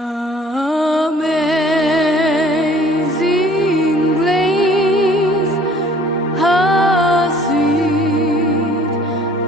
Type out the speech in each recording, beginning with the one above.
Amazing grace, how sweet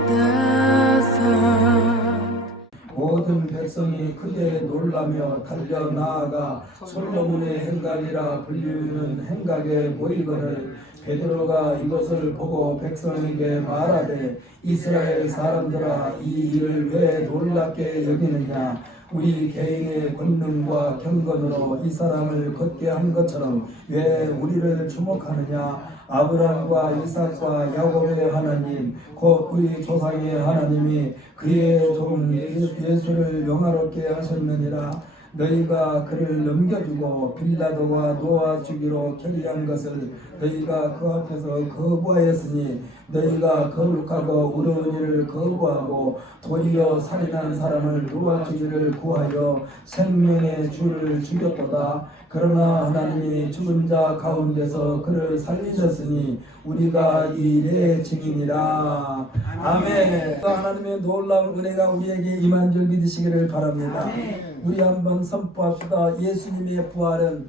the sound. 모든 백성이 크게 놀라며 달려 나아가 솔로몬의 행각이라 불리는 행각에 모이거늘 베드로가 이것을 보고 백성에게 말하되 이스라엘 사람들아 이 일을 왜 놀랍게 여기느냐. 우리 개인의 권능과 경건으로 이 사람을 걷게 한 것처럼 왜 우리를 주목하느냐. 아브라함과 이삭과 야곱의 하나님 곧 우리 조상의 하나님이 그의 종 예수를 영화롭게 하셨느니라. 너희가 그를 넘겨주고 빌라도가 놓아주기로 결의한 것을 너희가 그 앞에서 거부하였으니 너희가 거룩하고 의로운 일을 거부하고 도리어 살인한 사람을 놓아주기를 구하여 생명의 주를 죽였도다. 그러나 하나님이 죽은 자 가운데서 그를 살리셨으니 우리가 이의 증인이라. 아멘. 하나님의 놀라운 은혜가 우리에게 임한 줄 믿으시기를 바랍니다. 우리 한번 선포합시다. 예수님의 부활은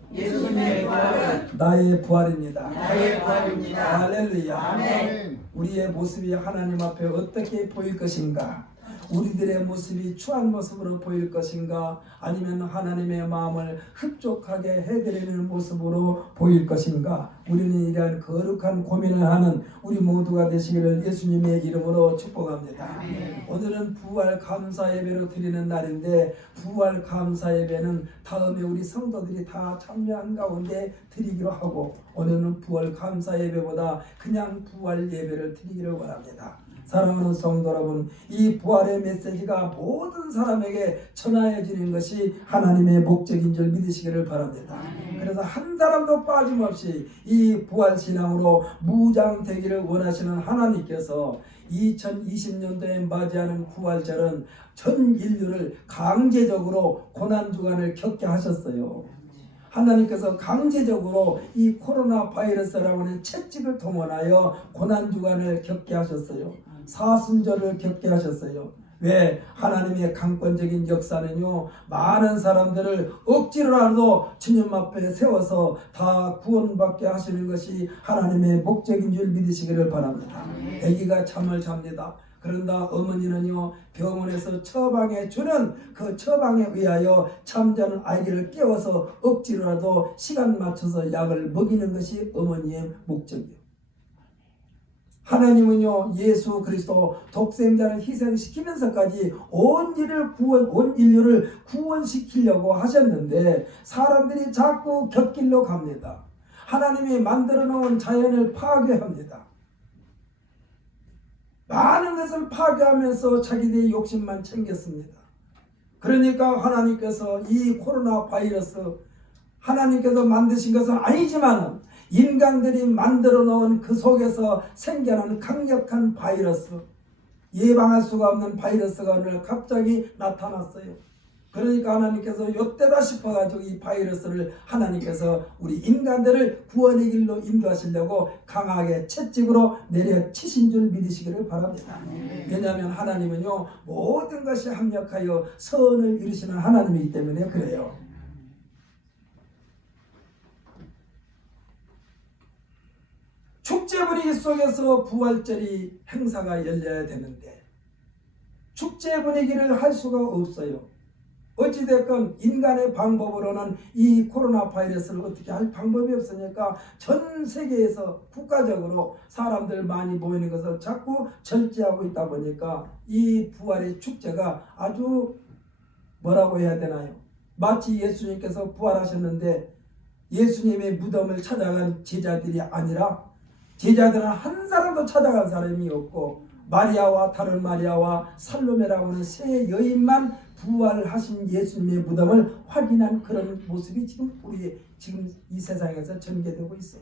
나의 부활입니다. 할렐루야. 아멘. 우리의 모습이 하나님 앞에 어떻게 보일 것인가? 우리들의 모습이 추한 모습으로 보일 것인가? 아니면 하나님의 마음을 흡족하게 해드리는 모습으로 보일 것인가? 우리는 이러한 거룩한 고민을 하는 우리 모두가 되시기를 예수님의 이름으로 축복합니다. 오늘은 부활 감사 예배로 드리는 날인데 부활 감사 예배는 다음에 우리 성도들이 다 참여한 가운데 드리기로 하고 오늘은 부활 감사 예배보다 그냥 부활 예배를 드리기를 원합니다. 사랑하는 성도 여러분, 이 부활의 메시지가 모든 사람에게 전하여지는 것이 하나님의 목적인 줄 믿으시기를 바랍니다. 그래서 한 사람도 빠짐없이 이 부활신앙으로 무장되기를 원하시는 하나님께서 2020년도에 맞이하는 부활절은 전 인류를 강제적으로 고난주간을 겪게 하셨어요. 하나님께서 강제적으로 이 코로나 바이러스라고 하는 채찍을 동원하여 고난주간을 겪게 하셨어요. 사순절을 겪게 하셨어요. 왜? 하나님의 강권적인 역사는요, 많은 사람들을 억지로라도 주님 앞에 세워서 다 구원받게 하시는 것이 하나님의 목적인 줄 믿으시기를 바랍니다. 아기가 잠을 잡니다. 그런다 어머니는요, 병원에서 처방해 주는 그 처방에 의하여 잠자는 아이를 깨워서 억지로라도 시간 맞춰서 약을 먹이는 것이 어머니의 목적이에요. 하나님은요, 예수 그리스도 독생자를 희생시키면서까지 온 인류를 구원시키려고 하셨는데 사람들이 자꾸 곁길로 갑니다. 하나님이 만들어 놓은 자연을 파괴합니다. 많은 것을 파괴하면서 자기들의 욕심만 챙겼습니다. 그러니까 하나님께서 이 코로나 바이러스 하나님께서 만드신 것은 아니지만 인간들이 만들어 놓은 그 속에서 생겨난 강력한 바이러스, 예방할 수가 없는 바이러스가 오늘 갑자기 나타났어요. 그러니까 하나님께서 요때다 싶어가지고 이 바이러스를 하나님께서 우리 인간들을 구원의 길로 인도하시려고 강하게 채찍으로 내려치신 줄 믿으시기를 바랍니다. 왜냐하면 하나님은요, 모든 것이 합력하여 선을 이루시는 하나님이기 때문에 그래요. 축제 분위기 속에서 부활절이 행사가 열려야 되는데 축제 분위기를 할 수가 없어요. 어찌됐건 인간의 방법으로는 이 코로나 바이러스를 어떻게 할 방법이 없으니까 전 세계에서 국가적으로 사람들 많이 모이는 것을 자꾸 절제하고 있다 보니까 이 부활의 축제가 아주 뭐라고 해야 되나요? 마치 예수님께서 부활하셨는데 예수님의 무덤을 찾아간 제자들이 아니라 제자들은 한 사람도 찾아간 사람이 없고 마리아와 다른 마리아와 살로메라고 하는 세 여인만 부활하신 예수님의 무덤을 확인한 그런 모습이 지금 이 세상에서 전개되고 있어요.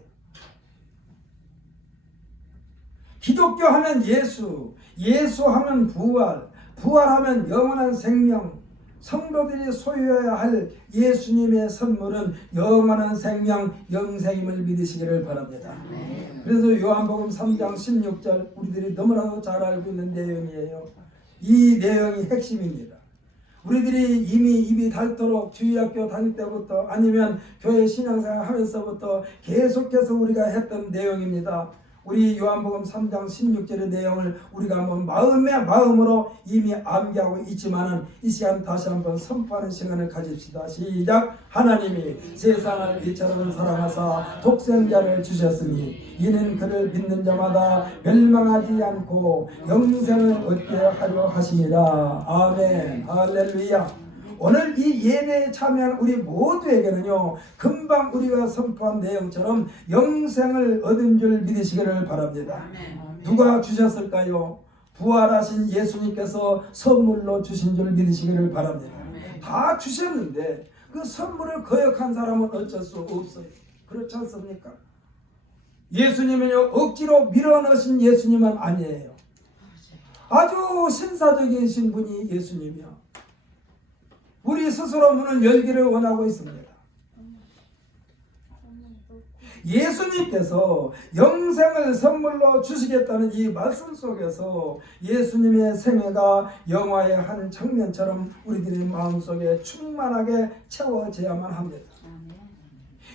기독교 하면 예수, 예수 하면 부활, 부활하면 영원한 생명, 성도들이 소유해야 할 예수님의 선물은 영원한 생명, 영생임을 믿으시기를 바랍니다. 그래서 요한복음 3장 16절 우리들이 너무나도 잘 알고 있는 내용이에요. 이 내용이 핵심입니다. 우리들이 이미 입이 닳도록 주일학교 다닐 때부터 아니면 교회 신앙생활 하면서부터 계속해서 우리가 했던 내용입니다. 우리 요한복음 3장 16절의 내용을 우리가 한번 마음으로 이미 암기하고 있지만은 이 시간 다시 한번 선포하는 시간을 가집시다. 시작. 하나님이 세상을 이처럼 사랑하사 독생자를 주셨으니 이는 그를 믿는 자마다 멸망하지 않고 영생을 얻게 하려 하시니라. 아멘. 할렐루야. 오늘 이 예배에 참여한 우리 모두에게는요, 금방 우리가 선포한 내용처럼 영생을 얻은 줄 믿으시기를 바랍니다. 누가 주셨을까요? 부활하신 예수님께서 선물로 주신 줄 믿으시기를 바랍니다. 다 주셨는데 그 선물을 거역한 사람은 어쩔 수 없어요. 그렇지 않습니까? 예수님은요, 억지로 밀어넣으신 예수님은 아니에요. 아주 신사적이신 분이 예수님이요. 우리 스스로 문을 열기를 원하고 있습니다. 예수님께서 영생을 선물로 주시겠다는 이 말씀 속에서 예수님의 생애가 영화의 한 장면처럼 우리들의 마음속에 충만하게 채워져야만 합니다.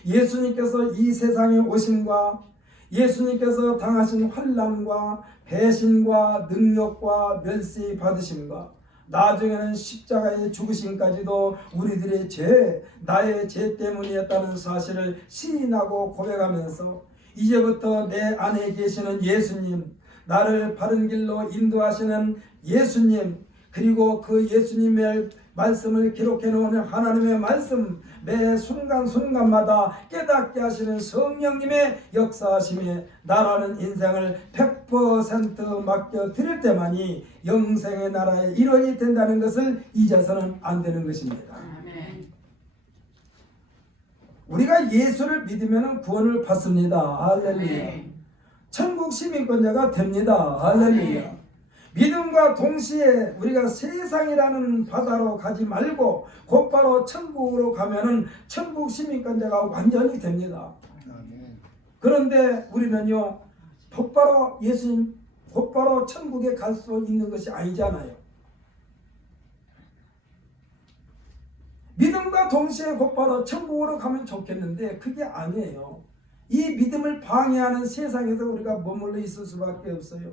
예수님께서 이 세상에 오심과 예수님께서 당하신 환난과 배신과 능력과 멸시 받으심과 나중에는 십자가의 죽으심까지도 우리들의 죄, 나의 죄 때문이었다는 사실을 시인하고 고백하면서 이제부터 내 안에 계시는 예수님, 나를 바른 길로 인도하시는 예수님, 그리고 그 예수님의 말씀을 기록해 놓은 하나님의 말씀, 매 순간순간마다 깨닫게 하시는 성령님의 역사하심에 나라는 인생을 100% 맡겨드릴 때만이 영생의 나라의 일원이 된다는 것을 잊어서는 안 되는 것입니다. 우리가 예수를 믿으면 구원을 받습니다. 할렐루야. 천국 시민권자가 됩니다. 할렐루야. 믿음과 동시에 우리가 세상이라는 바다로 가지 말고 곧바로 천국으로 가면은 천국 시민권자가 완전히 됩니다. 그런데 우리는요, 곧바로 예수님, 곧바로 천국에 갈 수 있는 것이 아니잖아요. 믿음과 동시에 곧바로 천국으로 가면 좋겠는데 그게 아니에요. 이 믿음을 방해하는 세상에서 우리가 머물러 있을 수밖에 없어요.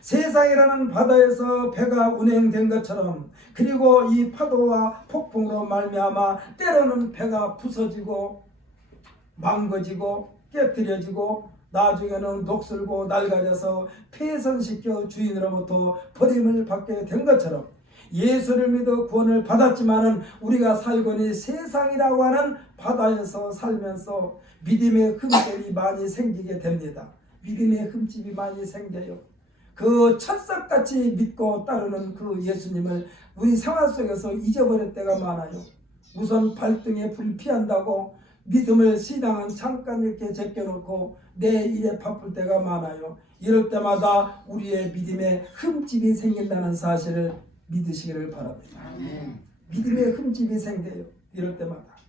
세상이라는 바다에서 배가 운행된 것처럼, 그리고 이 파도와 폭풍으로 말미암아 때로는 배가 부서지고 망가지고 깨뜨려지고 나중에는 녹슬고 낡아져서 폐선시켜 주인으로부터 버림을 받게 된 것처럼 예수를 믿어 구원을 받았지만은 우리가 살고 있는 세상이라고 하는 바다에서 살면서 믿음의 흠집이 많이 생기게 됩니다. 믿음의 흠집이 많이 생겨요. 그 철석같이 믿고 따르는 그 예수님을 우리 생활 속에서 잊어버릴 때가 많아요. 우선 발등에 불 피한다고 믿음을 신앙은 잠깐 이렇게 제껴놓고 내 일에 바쁠 때가 많아요. 이럴 때마다 우리의 믿음에 흠집이 생긴다는 사실을 믿으시기를 바랍니다. 믿음의 흠집이 생겨요. 이럴 때마다.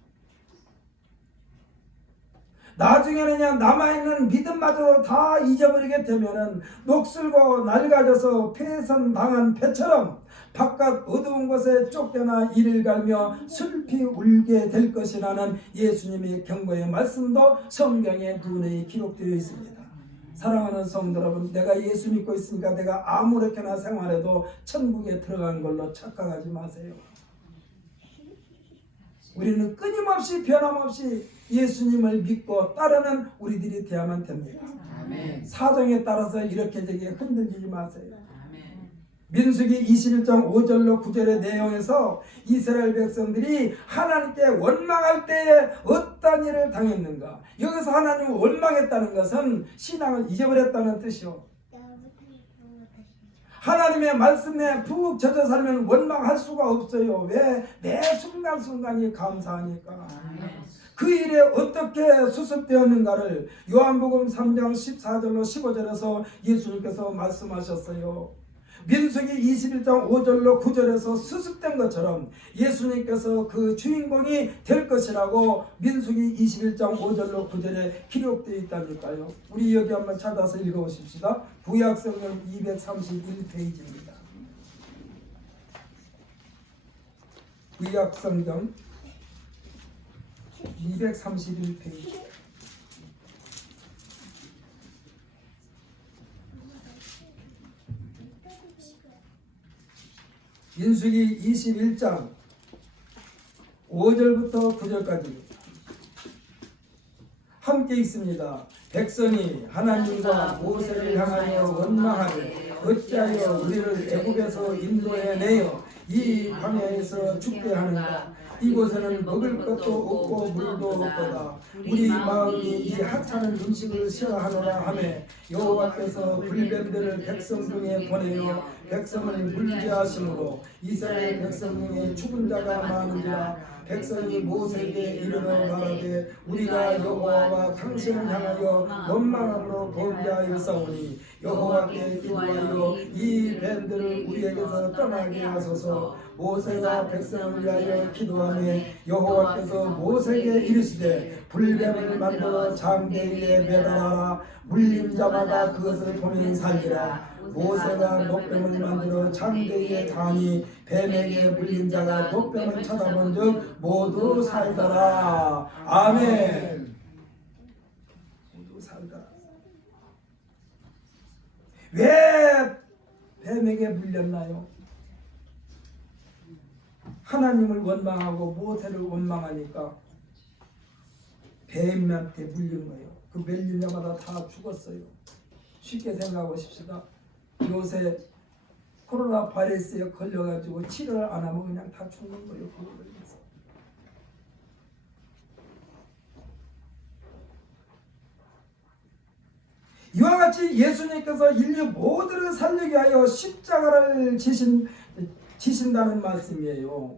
나중에는 그냥 남아있는 믿음마저도 다 잊어버리게 되면은 녹슬고 낡아져서 폐선당한 배처럼 바깥 어두운 곳에 쫓겨나 이를 갈며 슬피 울게 될 것이라는 예수님의 경고의 말씀도 성경에 누누이 기록되어 있습니다. 사랑하는 성도 여러분, 내가 예수 믿고 있으니까 내가 아무렇게나 생활해도 천국에 들어간 걸로 착각하지 마세요. 우리는 끊임없이 변함없이 예수님을 믿고 따르는 우리들이 되어야만 됩니다. 아멘. 사정에 따라서 이렇게 저렇게 흔들리지 마세요. 아멘. 민수기 21장 5절로 9절의 내용에서 이스라엘 백성들이 하나님께 원망할 때에 어떤 일을 당했는가, 여기서 하나님을 원망했다는 것은 신앙을 잊어버렸다는 뜻이요, 하나님의 말씀에 푹 젖어 살면 원망할 수가 없어요. 왜? 매 순간순간이 감사하니까. 그 일에 어떻게 수습되었는가를 요한복음 3장 14절로 15절에서 예수님께서 말씀하셨어요. 민수기 21장 5절로 9절에서 수습된 것처럼 예수님께서 그 주인공이 될 것이라고 민수기 21장 5절로 9절에 기록되어 있다니까요. 우리 여기 한번 찾아서 읽어보십시다. 구약성경 231페이지입니다. 구약성경 231페이지. 민수기 21장 5절부터 9절까지 함께 있습니다. 백성이 하나님과 모세를 향하여 원망하되 어찌하여 우리를 애굽에서 인도해내어 이 광야에서 죽게 하는가. 이곳에는 먹을 것도 없고 물도 없도다. 우리 마음이 이 하찮은 음식을 싫어하노라 하매 여호와께서 불뱀들을 백성 중에 보내어 백성을 물게 하시므로 이스라엘 백성 중에 죽은 자가 많은지라. 백성이 모세에게 이르러 말하되 우리가 여호와와 당신을 향하여 원망함으로 범죄하였사오니 여호와께 기도하여 이 뱀들을 우리에게서 떠나게 하소서. 모세가 백성을 위하여 기도하매 여호와께서 모세에게 이르시되 불뱀을 만들어 장대 위에 매달아라. 물린 자마다 그것을 보면 살리라. 모세가 녹뱀을 만들어 장대 위에 다니 뱀에게 물린 자가 녹뱀을 쳐다본 즉 모두 살더라. 아멘. 모두 살더라. 왜 뱀에게 물렸나요? 하나님을 원망하고 모세를 원망하니까 뱀한테 물린 거예요. 그 물린 자마다 다 죽었어요. 쉽게 생각하십시다. 요새 코로나 바이러스에 걸려가지고 치료를 안 하면 그냥 다 죽는 거예요. 그걸로 인해서. 이와 같이 예수님께서 인류 모두를 살리게 하여 십자가를 지신다는 말씀이에요.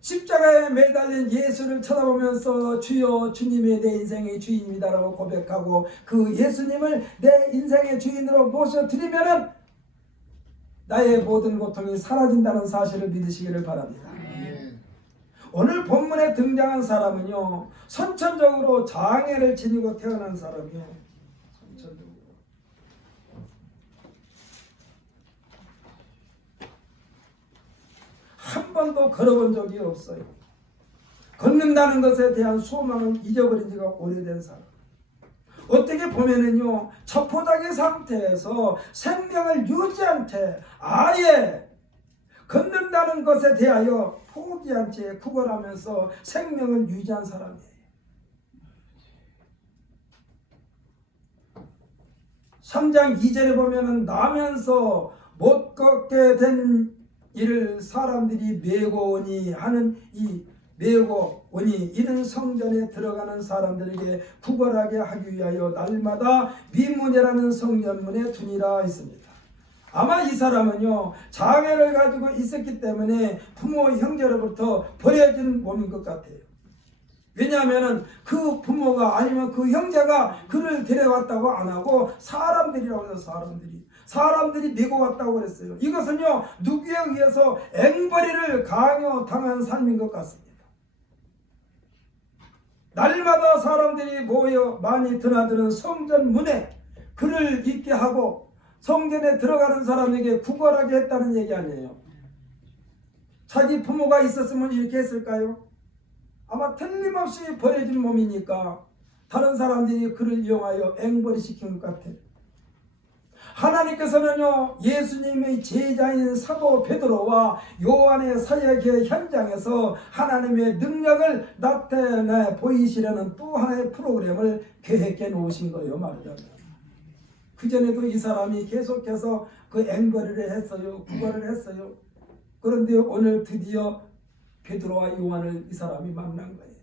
십자가에 매달린 예수를 쳐다보면서 주여 주님이 내 인생의 주인이다라고 고백하고 그 예수님을 내 인생의 주인으로 모셔드리면은 나의 모든 고통이 사라진다는 사실을 믿으시기를 바랍니다. 오늘 본문에 등장한 사람은요, 선천적으로 장애를 지니고 태어난 사람이요. 선천적으로. 한 번도 걸어본 적이 없어요. 걷는다는 것에 대한 소망을 잊어버린 지가 오래된 사람. 어떻게 보면은요, 첩보자기 상태에서 생명을 유지한 채 아예 걷는다는 것에 대하여 포기한 채 구걸하면서 생명을 유지한 사람이에요. 3장 2절에 보면은 나면서 못 걷게 된 이를 사람들이 메고 오니 하는 이 메고 오니 이는 성전에 들어가는 사람들에게 구걸하게 하기 위하여 날마다 미문이라는 성전문에 두니라 했습니다. 아마 이 사람은요, 장애를 가지고 있었기 때문에 부모 형제로부터 버려진 몸인 것 같아요. 왜냐하면 그 부모가 아니면 그 형제가 그를 데려왔다고 안 하고 사람들이라고 해서 사람들이 메고 왔다고 그랬어요. 이것은요, 누구에 의해서 앵벌이를 강요당한 삶인 것 같습니다. 날마다 사람들이 모여 많이 드나드는 성전 문에 그를 있게 하고 성전에 들어가는 사람에게 구걸하게 했다는 얘기 아니에요. 자기 부모가 있었으면 이렇게 했을까요? 아마 틀림없이 버려진 몸이니까 다른 사람들이 그를 이용하여 앵벌이 시킨 것 같아요. 하나님께서는요, 예수님의 제자인 사도 베드로와 요한의 사역 현장에서 하나님의 능력을 나타내 보이시려는 또 하나의 프로그램을 계획해 놓으신 거예요, 말하자면. 그전에도 이 사람이 계속해서 그 앵벌이를 했어요. 구걸을 했어요. 그런데 오늘 드디어 베드로와 요한을 이 사람이 만난 거예요.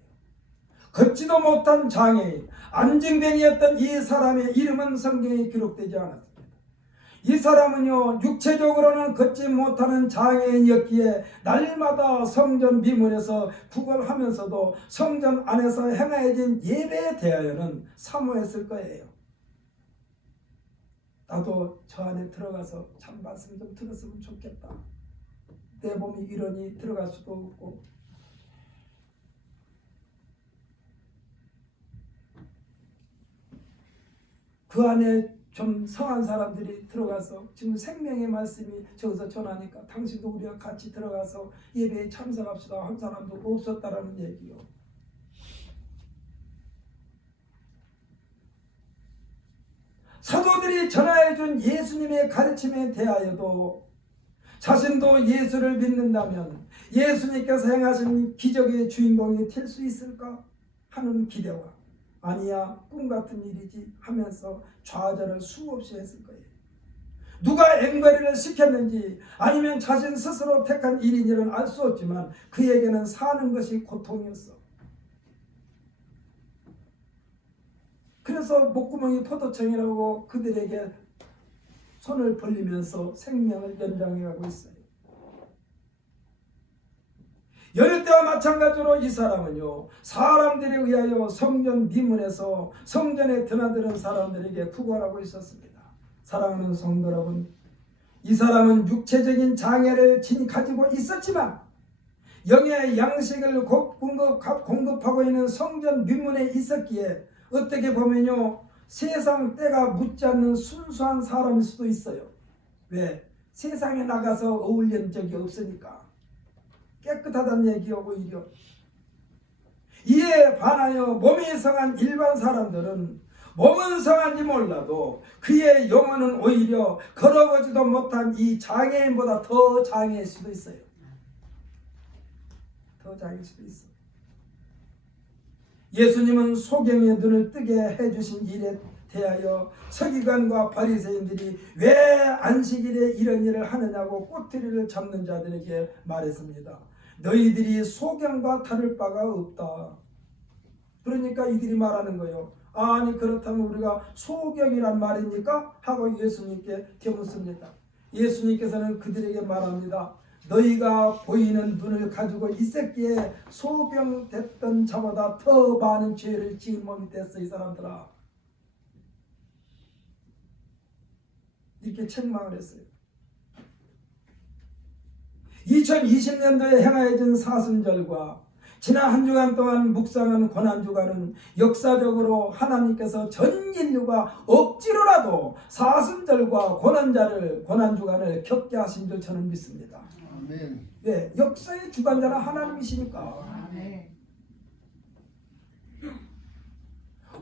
걷지도 못한 장애인, 안증뱅이였던 이 사람의 이름은 성경에 기록되지 않았습니다. 이 사람은요, 육체적으로는 걷지 못하는 장애인이었기에 날마다 성전 미문에서 구걸하면서도 성전 안에서 행하여진 예배에 대하여는 사모했을 거예요. 나도 저 안에 들어가서 참 말씀 좀 들었으면 좋겠다. 내 몸이 이러니 들어갈 수도 없고. 그 안에 좀 성한 사람들이 들어가서 지금 생명의 말씀이 저기서 전하니까 당신도 우리가 같이 들어가서 예배에 참석합시다 한 사람도 없었다라는 얘기요. 사도들이 전하여준 예수님의 가르침에 대하여도 자신도 예수를 믿는다면 예수님께서 행하신 기적의 주인공이 될 수 있을까 하는 기대와 아니야 꿈같은 일이지 하면서 좌절을 수없이 했을 거예요. 누가 앵벌이를 시켰는지 아니면 자신 스스로 택한 일인지는 알 수 없지만 그에게는 사는 것이 고통이었어. 그래서 목구멍이 포도청이라고 그들에게 손을 벌리면서 생명을 연장해가고 있어요. 여러 때와 마찬가지로 이 사람은요, 사람들에 의하여 성전 미문에서 성전에 드나드는 사람들에게 구걸하고 있었습니다. 사랑하는 성도 여러분, 이 사람은 육체적인 장애를 가지고 있었지만 영의 양식을 공급하고 있는 성전 미문에 있었기에 어떻게 보면요, 세상 때가 묻지 않는 순수한 사람일 수도 있어요. 왜? 세상에 나가서 어울린 적이 없으니까. 깨끗하다는 얘기요. 오히려 이에 반하여 몸이 성한 일반 사람들은 몸은 성한지 몰라도 그의 영혼은 오히려 걸어보지도 못한 이 장애인보다 더 장애일 수도 있어요. 더 장애일 수도 있어. 예수님은 소경의 눈을 뜨게 해주신 일에 대하여 서기관과 바리새인들이 왜 안식일에 이런 일을 하느냐고 꼬투리를 잡는 자들에게 말했습니다. 너희들이 소경과 다를 바가 없다. 그러니까 이들이 말하는 거예요. 아니 그렇다면 우리가 소경이란 말입니까? 하고 예수님께 되묻습니다. 예수님께서는 그들에게 말합니다. 너희가 보이는 눈을 가지고 있었기에 소경됐던 자보다 더 많은 죄를 지은 몸이 됐어 이 사람들아. 이렇게 책망을 했어요. 2020년도에 행하여진 사순절과 지난 한 주간 동안 묵상한 고난주간은 역사적으로 하나님께서 전 인류가 억지로라도 사순절과 고난주간을 겪게 하신 줄 저는 믿습니다. 아멘. 네, 역사의 주관자는 하나님이시니까. 아멘.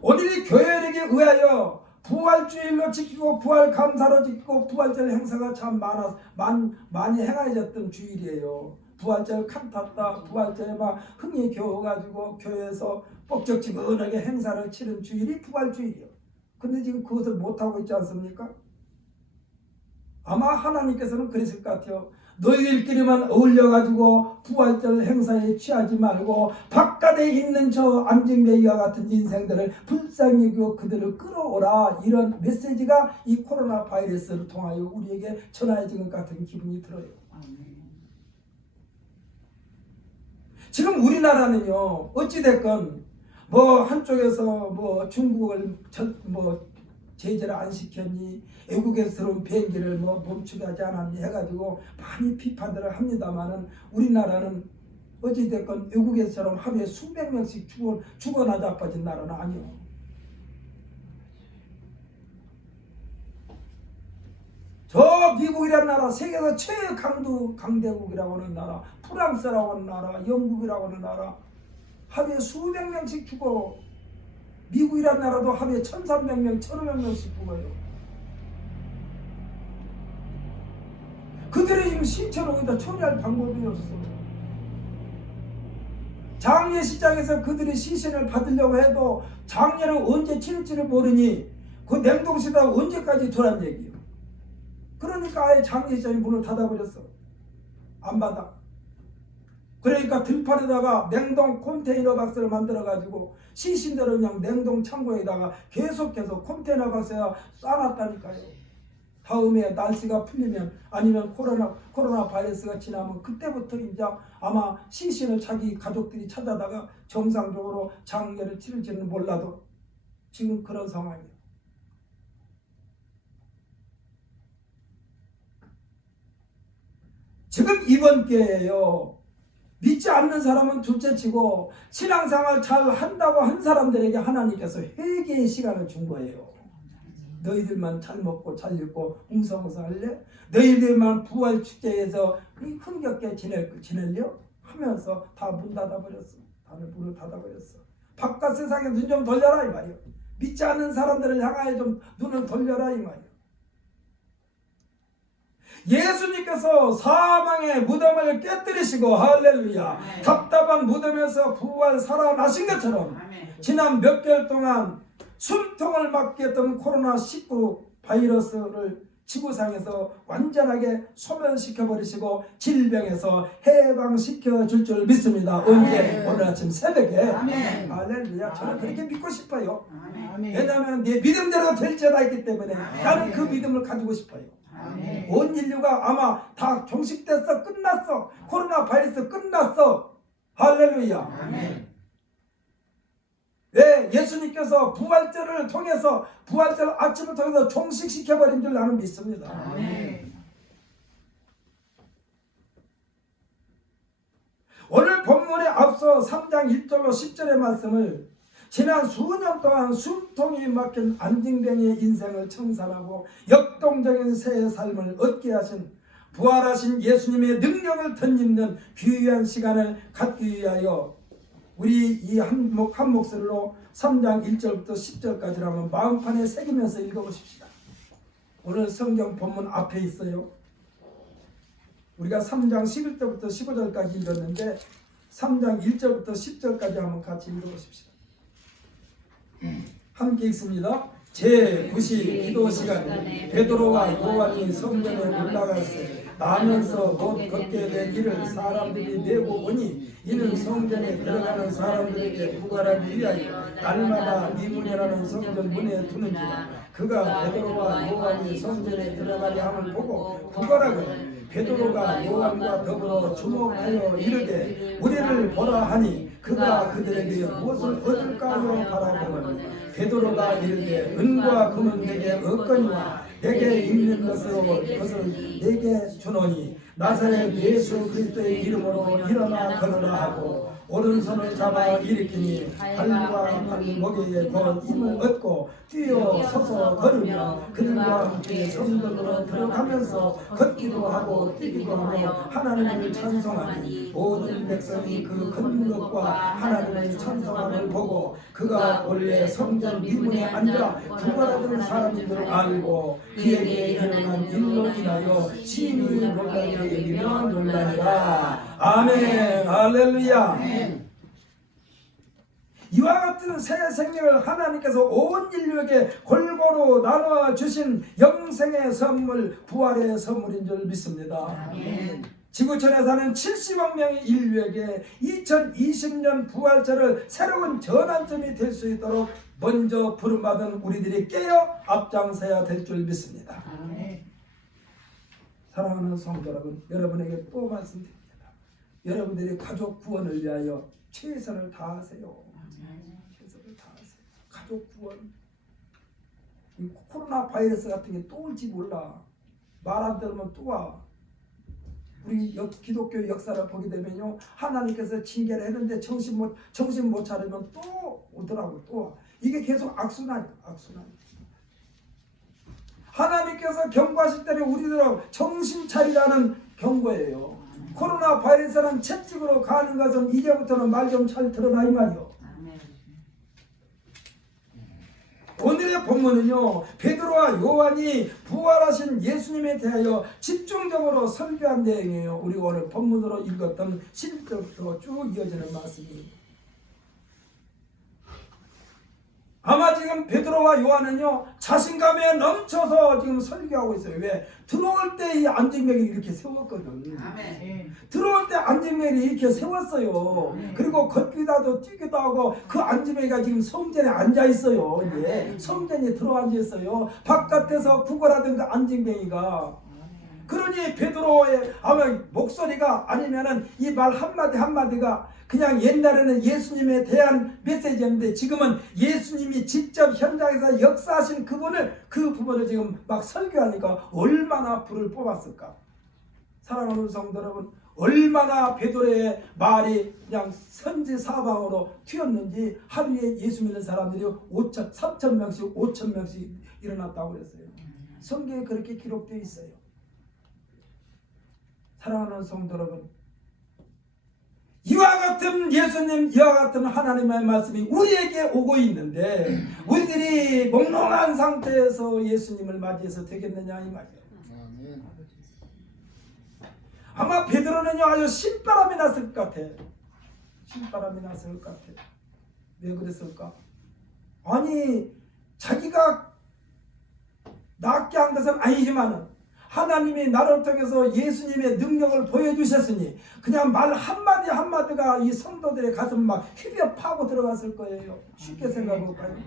오늘이 교회력에 의하여 부활주일로 지키고 부활감사로 지키고 부활절 행사가 참 많이 행해졌던 주일이에요. 부활절 칸탔다, 부활절에 막 흥이 겨워가지고 교회에서 뻑적지근하게 행사를 치른 주일이 부활주일이요. 근데 지금 그것을 못하고 있지 않습니까? 아마 하나님께서는 그랬을 것 같아요. 너희들끼리만 어울려가지고 부활절 행사에 취하지 말고 바깥에 있는 저 앙증뱅이와 같은 인생들을 불쌍히 여기고 그들을 끌어오라. 이런 메시지가 이 코로나 바이러스를 통하여 우리에게 전해진 것 같은 기분이 들어요. 지금 우리나라는요, 어찌됐건 뭐 한쪽에서 뭐 중국을 제재를 안 시켰니, 외국에서 들어온 비행기를 뭐 멈추게 하지 않았니 해가지고 많이 비판들을 합니다만은 우리나라는 어찌됐건 외국에서처럼 하루에 수백 명씩 죽어나 자빠진 나라는 아니요. 저 미국이라는 나라, 세계에서 최강대국이라고 하는 나라, 프랑스라고 하는 나라, 영국이라고 하는 나라, 하루에 수백 명씩 죽어. 미국이라는 나라도 하루에 1,300명, 1,500명씩 죽어요. 그들의 지금 신체로 거기다 처리할 방법이 없어. 장례식장에서 그들의 시신을 받으려고 해도 장례를 언제 치를지를 모르니 그 냉동실에다 언제까지 두란 얘기예요. 그러니까 아예 장례식장이 문을 닫아버렸어. 안 받아. 그러니까 들판에다가 냉동 컨테이너 박스를 만들어가지고 시신들을 그냥 냉동 창고에다가 계속해서 컨테이너 박스에 쌓아놨다니까요. 다음에 날씨가 풀리면 아니면 코로나 바이러스가 지나면 그때부터 이제 아마 시신을 자기 가족들이 찾아다가 정상적으로 장례를 치를지는 몰라도 지금 그런 상황이에요. 지금 이번 기회에요. 믿지 않는 사람은 둘째치고 신앙생활 잘 한다고 한 사람들에게 하나님께서 회개의 시간을 준 거예요. 너희들만 잘 먹고 잘 입고 웅성웅성 할래? 너희들만 부활 축제에서 흥겹게 지낼려? 하면서 다 문 닫아버렸어. 다들 문을 닫아버렸어. 바깥 세상에 눈 좀 돌려라 이 말이야. 믿지 않는 사람들을 향하여 좀 눈을 돌려라 이 말이야. 예수님께서 사망의 무덤을 깨뜨리시고 할렐루야 답답한 무덤에서 부활 살아나신 것처럼 지난 몇 개월 동안 숨통을 막게 했던 코로나19 바이러스를 지구상에서 완전하게 소멸시켜버리시고 질병에서 해방시켜 줄 줄 믿습니다. 언제? 오늘 아침 새벽에. 할렐루야. 저는 그렇게 믿고 싶어요. 왜냐하면 내 믿음대로 될지어다 했기 때문에 나는 그 믿음을 가지고 싶어요. 온 인류가 아마 다 종식됐어. 끝났어. 코로나 바이러스 끝났어. 할렐루야. 왜? 예수님께서 부활절을 통해서 부활절 아침을 통해서 종식시켜버린 줄 나는 믿습니다. 오늘 본문에 앞서 3장 1절로 10절의 말씀을 지난 수년 동안 숨통이 막힌 안징뱅이의 인생을 청산하고 역동적인 새의 삶을 얻게 하신 부활하신 예수님의 능력을 덧입는 귀한 시간을 갖기 위하여 우리 이 한 목소리로 3장 1절부터 10절까지를 한번 마음판에 새기면서 읽어보십시다. 오늘 성경 본문 앞에 있어요. 우리가 3장 11절부터 15절까지 읽었는데 3장 1절부터 10절까지 한번 같이 읽어보십시다. 함께 읽습니다. 제9시 기도 시간에 베드로와 요한이 성전에 올라갔을 나면서 곧 걷게 된 이를 사람들이 내고 오니 이는 성전에 들어가는 사람들에게 부활하기 위하여 날마다 미문이라는 성전 문에 두는지라. 그가 베드로와 요한이 성전에 들어가려 함을 보고 부활하거든 베드로가 요한과 더불어 주목하여 이르되 우리를 보라 하니 그가 그들에게 무엇을 얻을까요 바라보거든 베드로가 이르되 은과 금은 내게 없거니와 내게 있는 것을 내게 주노니 나사렛 예수 그리스도의 이름으로 일어나 걸으라 하고 오른손을 잡아 일으키니 발과 발목에 곧 힘을 얻고 뛰어 서서 걸으며 그들과 함께 성전으로 들어가면서 걷기도 하고 뛰기도 하며 하나님을 찬송하니 모든 백성이 그 걷는 것과 하나님을 찬송함을 보고 그가 원래 성전 미문에 앉아 부활하던 사람인 줄 알고 그에게 일어난 일로 인하여 심히 놀라게 여기며 놀라니라. 아멘. 할렐루야. 이와 같은 새 생명을 하나님께서 온 인류에게 골고루 나눠 주신 영생의 선물, 부활의 선물인 줄 믿습니다. 아멘. 지구촌에 사는 70억 명의 인류에게 2020년 부활절을 새로운 전환점이 될 수 있도록 먼저 부름받은 우리들이 깨어 앞장서야 될 줄 믿습니다. 아멘. 사랑하는 성도 여러분, 여러분에게 또 말씀드립니다. 여러분들이 가족 구원을 위하여 최선을 다하세요. 최선을 다하세요. 가족 구원. 이 코로나 바이러스 같은 게 또 올지 몰라. 말 안 들으면 또 와. 우리 기독교 역사를 보게 되면요, 하나님께서 징계를 했는데 정신 못 차리면 또 오더라고. 또 와. 이게 계속 악순환이야. 악순환. 하나님께서 경고하실 때는 우리들은 정신 차리라는 경고예요. 코로나 바이러스는 채찍으로 가는 것은 이제부터는 말 좀 잘 들어라 이 말이요. 오늘의 본문은요, 베드로와 요한이 부활하신 예수님에 대하여 집중적으로 설교한 내용이에요. 우리 오늘 본문으로 읽었던 11절부터 쭉 이어지는 말씀입니다. 아마 지금 베드로와 요한은요, 자신감에 넘쳐서 지금 설교하고 있어요. 왜? 들어올 때 이 안진맥이 이렇게 세웠거든. 아멘. 들어올 때 안진맥이 이렇게 세웠어요. 아멘. 그리고 걷기도 하고 뛰기도 하고 그 안진맥이가 지금 성전에 앉아 있어요. 이제 성전에 들어 앉아 있어요. 바깥에서 구걸하던 그 안진맥이가. 그러니 베드로의 아마 목소리가 아니면은 이 말 한마디 한마디가 그냥 옛날에는 예수님에 대한 메시지였는데 지금은 예수님이 직접 현장에서 역사하신 그 부분을 지금 막 설교하니까 얼마나 불을 뽑았을까. 사랑하는 성도 여러분, 얼마나 베드로의 말이 그냥 선지사방으로 튀었는지 하루에 예수 믿는 사람들이 3,000명씩 5,000명씩 일어났다고 그랬어요. 성경에 그렇게 기록되어 있어요. 사랑하는 성도 여러분, 이와 같은 예수님, 이와 같은 하나님의 말씀이 우리에게 오고 있는데 우리들이 몽롱한 상태에서 예수님을 맞이해서 되겠느냐 이 말이에요. 아마 베드로는요 아주 신바람이 났을 것 같아. 신바람이 났을 것 같아. 왜 그랬을까? 아니 자기가 낫게 한 것은 아니지만 하나님이 나를 통해서 예수님의 능력을 보여주셨으니 그냥 말 한마디 한마디가 이 성도들의 가슴 막 휘벼 파고 들어갔을 거예요. 쉽게 생각해 볼까요?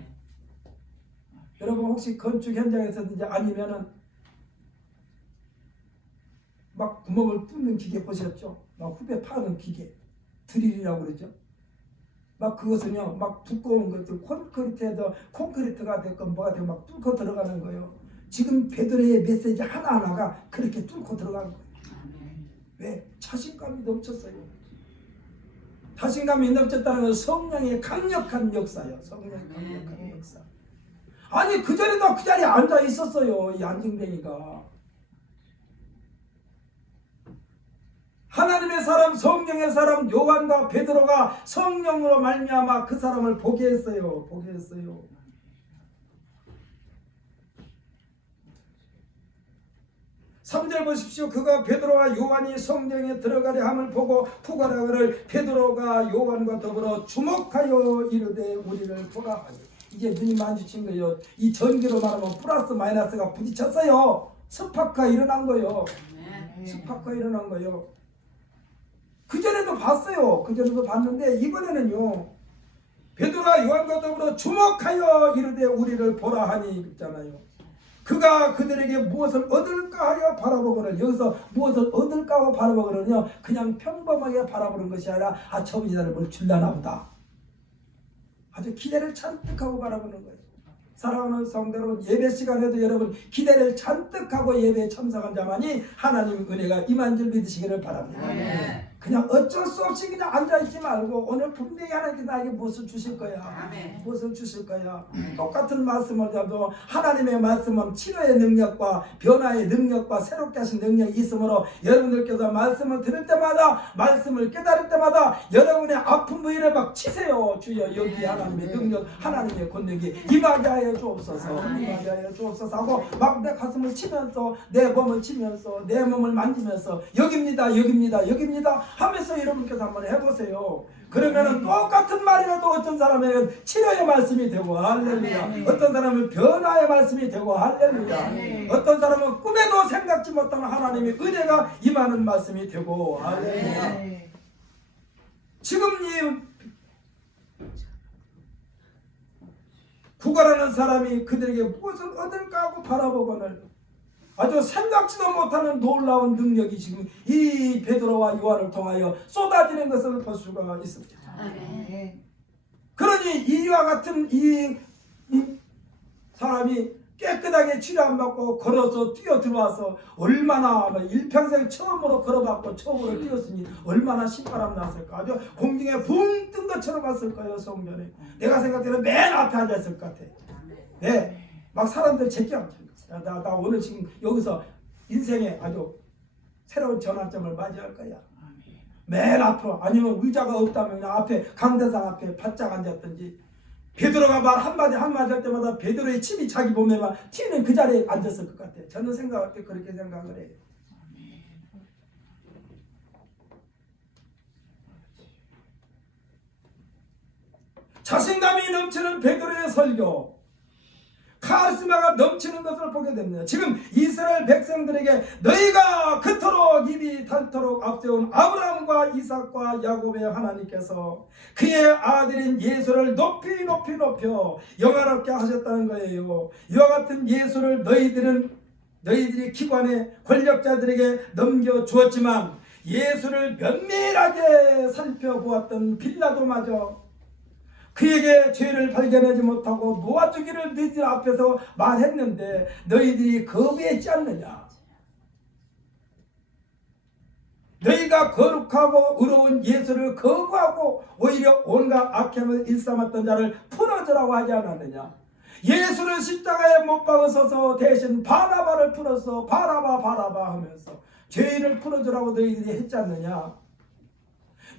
여러분 혹시 건축 현장에서든지 아니면은 막 구멍을 뚫는 기계 보셨죠? 막 후배 파는 기계, 드릴이라고 그러죠. 막 그것은요, 막 두꺼운 것들, 콘크리트가 됐건 뭐가 되고 막 뚫고 들어가는 거예요. 지금 베드로의 메시지 하나하나가 그렇게 뚫고 들어가는 거예요. 왜? 자신감이 넘쳤어요. 자신감이 넘쳤다는 것은 성령의 강력한 역사예요. 성령의 강력한 역사. 아니 그전에도 그 자리에 앉아 있었어요. 이 안징뱅이가. 하나님의 사람, 성령의 사람 요한과 베드로가 성령으로 말미암아 그 사람을 보게 했어요. 보게 했어요. 삼 절 보십시오. 그가 베드로와 요한이 성령에 들어가려 함을 보고 푸가라를 베드로가 요한과 더불어 주목하여 이르되 우리를 보라 하니. 이제 눈이 마주친 거예요. 이 전기로 말하면 플러스 마이너스가 부딪혔어요. 스파크가 일어난 거예요. 스파크가 일어난 거예요. 그전에도 봤어요. 그전에도 봤는데 이번에는요. 베드로와 요한과 더불어 주목하여 이르되 우리를 보라 하니 있잖아요. 그가 그들에게 무엇을 얻을까 하여 바라보거늘. 여기서 무엇을 얻을까 하고 바라보거는요. 그냥 평범하게 바라보는 것이 아니라 저분이 나를 뭘 줄라나 보다. 아주 기대를 잔뜩 하고 바라보는 거예요. 사랑하는 성도 여러분, 예배 시간에도 여러분 기대를 잔뜩 하고 예배에 참석한 자만이 하나님 은혜가 임한 줄 믿으시기를 바랍니다. 아멘. 그냥 어쩔 수 없이 그냥 앉아있지 말고 오늘 분명히 하나님께 나에게 무엇을 주실 거야. 아멘. 무엇을 주실 거야. 똑같은 말씀을 해도 하나님의 말씀은 치료의 능력과 변화의 능력과 새롭게 하신 능력이 있으므로 여러분들께서 말씀을 들을 때마다 말씀을 깨달을 때마다 여러분의 아픈 부위를 막 치세요. 주여 여기 하나님의 능력 하나님의 권능이 임하게 하여 주옵소서. 임하게 하여 주옵소서 하고 막 내 가슴을 치면서 내 몸을 치면서 내 몸을 만지면서 여깁니다 여깁니다 여깁니다 하면서 여러분께서 한번 해보세요. 그러면은 똑같은 말이라도 어떤 사람에게는 치료의 말씀이 되고 할렐루야. 어떤 사람은 변화의 말씀이 되고 할렐루야. 어떤 사람은 꿈에도 생각지 못한 하나님의 은혜가 임하는 말씀이 되고 할렐루야. 지금 이 구걸하는 사람이 그들에게 무엇을 얻을까 하고 바라보거늘 아주 생각지도 못하는 놀라운 능력이 지금 이 베드로와 요한을 통하여 쏟아지는 것을 볼 수가 있습니다. 그러니 이와 같은 이 사람이 깨끗하게 치료 안 받고 걸어서 뛰어 들어와서 얼마나 일평생 처음으로 걸어봤고 처음으로 뛰었으니 얼마나 신바람 났을까. 아주 공중에 붕 뜬 것처럼 왔을 거예요. 성전에 내가 생각해도 맨 앞에 앉았을 것 같아. 네, 막 사람들 제끼어 나 오늘 지금 여기서 인생에 아주 새로운 전환점을 맞이할 거야. 맨 앞으로 아니면 의자가 없다면 그냥 앞에 강대상 앞에 바짝 앉았든지. 베드로가 말 한마디 할 때마다 베드로의 침이 자기 몸에 막 튀는 그 자리에 앉았을 것 같아요. 저는 생각할 때 그렇게 생각을 해요. 자신감이 넘치는 베드로의 설교, 카리스마가 넘치는 것을 보게 됩니다. 지금 이스라엘 백성들에게 너희가 그토록 입이 닳도록 앞세운 아브라함과 이삭과 야곱의 하나님께서 그의 아들인 예수를 높여 영화롭게 하셨다는 거예요. 이와 같은 예수를 너희들이 기관의 권력자들에게 넘겨주었지만 예수를 면밀하게 살펴보았던 빌라도마저 그에게 죄를 발견하지 못하고 모아주기를 너희들 앞에서 말했는데 너희들이 거부했지 않느냐. 너희가 거룩하고 의로운 예수를 거부하고 오히려 온갖 악행을 일삼았던 자를 풀어주라고 하지 않았느냐. 예수를 십자가에 못 박으셔서 대신 바라바를 풀어서 바라바 하면서 죄인을 풀어주라고 너희들이 했지 않느냐.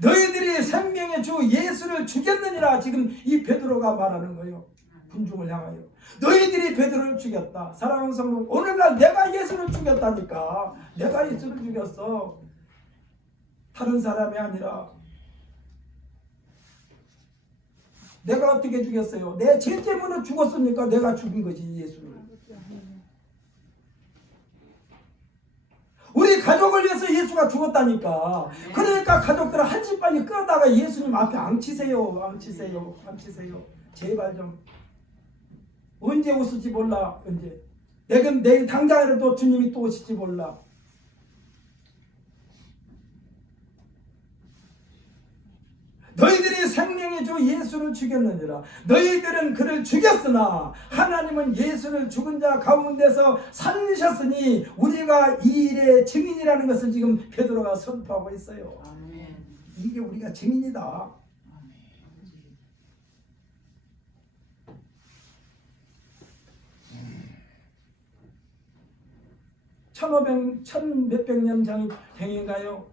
너희들이 생명의 주 예수를 죽였느니라. 지금 이 베드로가 말하는 거예요. 군중을 향하여 너희들이 베드로를 죽였다. 사랑하는 성도, 오늘날 내가 예수를 죽였다니까. 내가 예수를 죽였어. 다른 사람이 아니라. 내가 어떻게 죽였어요? 내 죄 때문에 죽었으니까 내가 죽인 거지, 예수를. 우리 가족을 위해서 예수가 죽었다니까. 그러니까 가족들은 한시빨리 끌어다가 예수님 앞에 앙치세요. 제발 좀. 언제 오실지 몰라. 언제. 내일 당장이라도 주님이 또 오실지 몰라. 너희들이 생명의 주 예수를 죽였느니라. 너희들은 그를 죽였으나 하나님은 예수를 죽은 자 가운데서 살리셨으니 우리가 이 일의 증인이라는 것을 지금 베드로가 선포하고 있어요. 아멘. 이게 우리가 증인이다. 아멘. 1500 년 전인가요?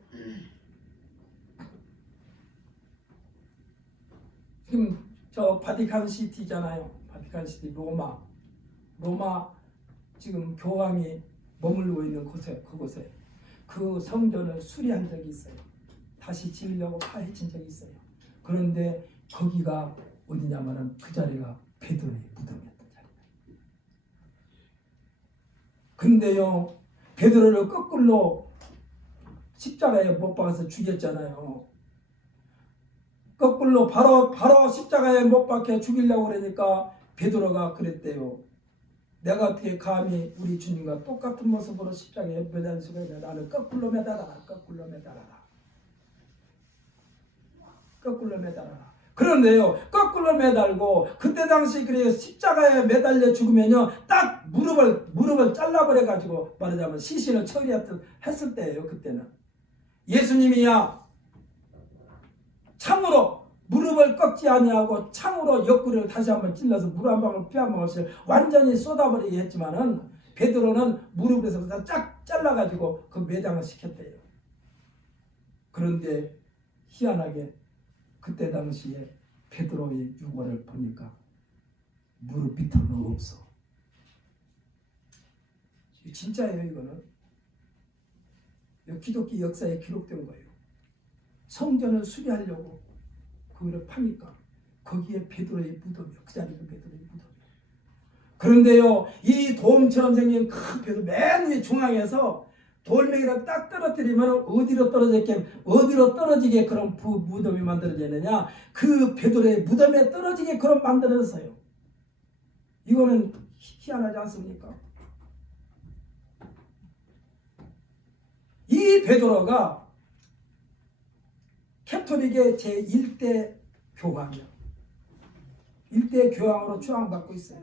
지금 저 바티칸 시티잖아요. 바티칸 시티 로마 지금 교황이 머물고 있는 그곳에 그 성전을 수리한 적이 있어요. 다시 지으려고 파헤친 적이 있어요. 그런데 거기가 어디냐면은 그 자리가 베드로의 무덤이었던 자리예요. 근데요, 베드로를 거꾸로 십자가에 못 박아서 죽였잖아요. 거꾸로 바로 십자가에 못 박혀 죽이려고 그러니까 베드로가 그랬대요. 내가 어떻게 감히 우리 주님과 똑같은 모습으로 십자가에 매달 수가 있냐. 나는 거꾸로 매달아라. 그런데요, 거꾸로 매달고 그때 당시 그래 십자가에 매달려 죽으면요 딱 무릎을 잘라버려 가지고 말하자면 시신을 처리했을 때예요. 그때는 예수님이야 창으로 무릎을 꺾지 아니하고 창으로 옆구리를 다시 한번 찔러서 물 한 방울 피 한 방울씩 완전히 쏟아버리게 했지만은 베드로는 무릎에서 쫙 잘라가지고 그 매장을 시켰대요. 그런데 희한하게 그때 당시에 베드로의 유골을 보니까 무릎 밑으로는 없어. 진짜예요. 이거는 기독교 역사에 기록된 거예요. 성전을 수리하려고 그거를 파니까 거기에 베드로의 무덤이요. 그 자리가 베드로의 무덤이요. 그런데요, 이 돔처럼 생긴 큰 베드로 맨 위 중앙에서 돌멩이를 딱 떨어뜨리면 어디로 떨어지게 그런 무덤이 만들어지느냐? 그 베드로의 무덤에 떨어지게 그런 만들어졌어요. 이거는 희한하지 않습니까? 이 베드로가 캐톨릭의 제1대 교황이요. 1대 교황으로 추앙받고 있어요.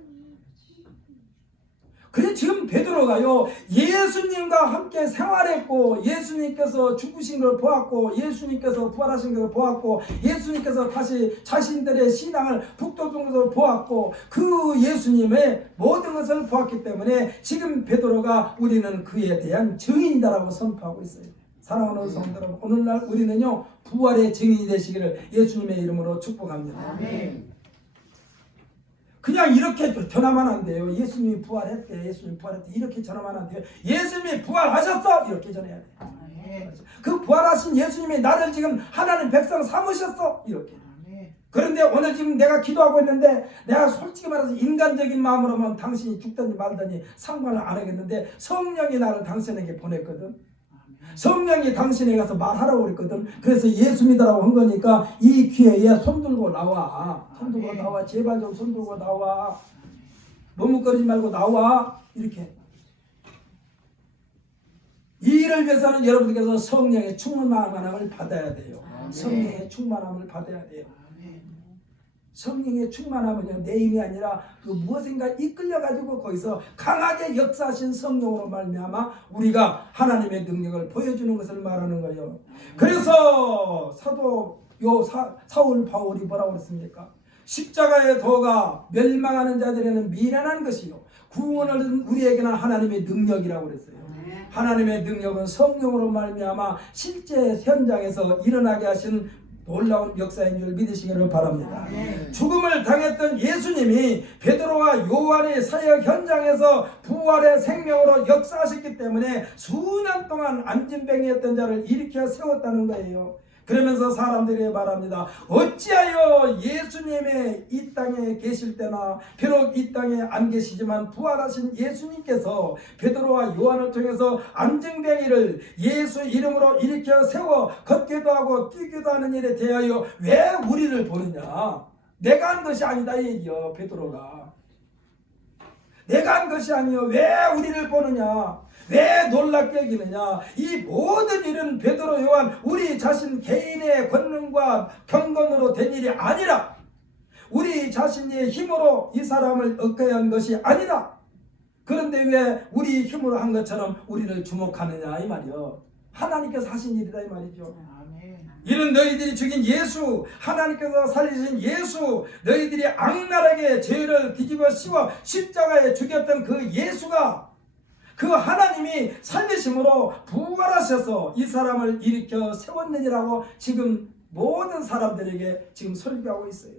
그래서 지금 베드로가요, 예수님과 함께 생활했고, 예수님께서 죽으신 걸 보았고, 예수님께서 부활하신 걸 보았고, 예수님께서 다시 자신들의 신앙을 북돋은 것을 보았고, 그 예수님의 모든 것을 보았기 때문에 지금 베드로가 우리는 그에 대한 증인이다라고 선포하고 있어요. 사랑하는 성도 여러분, 오늘날 우리는요 부활의 증인이 되시기를 예수님의 이름으로 축복합니다. 아멘. 그냥 이렇게 전하면 안 돼요. 예수님이 부활했대, 이렇게 전하면 안 돼요. 예수님이 부활하셨어, 이렇게 전해야 돼요. 아멘. 그 부활하신 예수님이 나를 지금 하나님 백성 삼으셨어, 이렇게. 아멘. 그런데 오늘 지금 내가 기도하고 있는데 내가 솔직히 말해서 인간적인 마음으로만 당신이 죽든지 말든지 상관을 안 하겠는데 성령이 나를 당신에게 보냈거든. 성령이 당신에게 가서 말하라고 그랬거든. 그래서 예수 믿으라고 한 거니까 이 기회에 손 들고 나와. 제발 좀 손 들고 나와. 머뭇거리지 말고 나와. 이렇게. 이 일을 위해서는 여러분들께서 성령의 충만함을 받아야 돼요. 성령의 충만함을 받아야 돼요. 성령의 충만하면요 내 힘이 아니라 그 무엇인가 이끌려 가지고 거기서 강하게 역사하신 성령으로 말미암아 우리가 하나님의 능력을 보여주는 것을 말하는 거예요. 그래서 사울 바울이 뭐라고 그랬습니까? 십자가의 도가 멸망하는 자들에는 미련한 것이요 구원은 우리에게는 하나님의 능력이라고 그랬어요. 하나님의 능력은 성령으로 말미암아 실제 현장에서 일어나게 하신 놀라운 역사인 줄 믿으시기를 바랍니다. 죽음을 당했던 예수님이 베드로와 요한의 사역 현장에서 부활의 생명으로 역사하셨기 때문에 수년 동안 안진뱅이였던 자를 일으켜 세웠다는 거예요. 그러면서 사람들이 말합니다. 어찌하여 예수님의 이 땅에 계실 때나 비록 이 땅에 안 계시지만 부활하신 예수님께서 베드로와 요한을 통해서 안증뱅이를 예수 이름으로 일으켜 세워 걷기도 하고 뛰기도 하는 일에 대하여 왜 우리를 보느냐? 내가 한 것이 아니다 얘기요. 베드로가 내가 한 것이 아니요 왜 우리를 보느냐? 왜 놀랍게 여기느냐? 이 모든 일은 베드로 요한 우리 자신 개인의 권능과 경건으로 된 일이 아니라 우리 자신의 힘으로 이 사람을 얻게 한 것이 아니라 그런데 왜 우리 힘으로 한 것처럼 우리를 주목하느냐 이 말이요. 하나님께서 하신 일이다 이 말이죠. 이는 너희들이 죽인 예수, 하나님께서 살리신 예수, 너희들이 악랄하게 죄를 뒤집어 씌워 십자가에 죽였던 그 예수가 그 하나님이 살리심으로 부활하셔서 이 사람을 일으켜 세웠느니라고 지금 모든 사람들에게 지금 설교하고 있어요.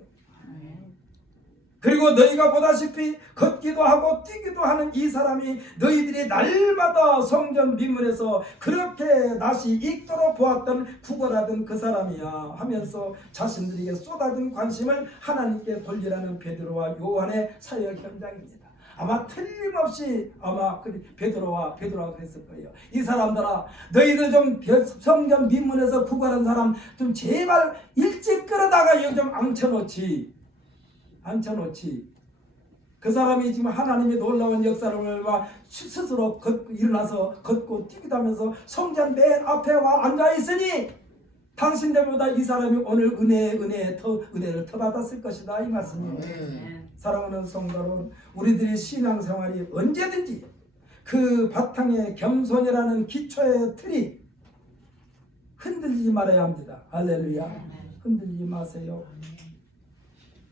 그리고 너희가 보다시피 걷기도 하고 뛰기도 하는 이 사람이 너희들이 날마다 성전 민문에서 그렇게 낯이 익도록 보았던 구걸하던 그 사람이야 하면서 자신들에게 쏟아진 관심을 하나님께 돌리라는 베드로와 요한의 사역 현장입니다. 아마 틀림없이 아마 베드로가 그랬을 거예요. 이 사람들아 너희들 좀 성전 민문에서 구걸한 사람 좀 제발 일찍 끌어다가 여기 좀 앉혀놓지. 그 사람이 지금 하나님의 놀라운 역사를 스스로 일어나서 걷고 뛰기도 하면서 성전 맨 앞에 와 앉아있으니 당신들보다 이 사람이 오늘 은혜를 더 받았을 것이다 이 말씀이에요. 사랑하는 성도 여러분, 우리들의 신앙생활이 언제든지 그 바탕에 겸손이라는 기초의 틀이 흔들리지 말아야 합니다. 할렐루야. 흔들리지 마세요.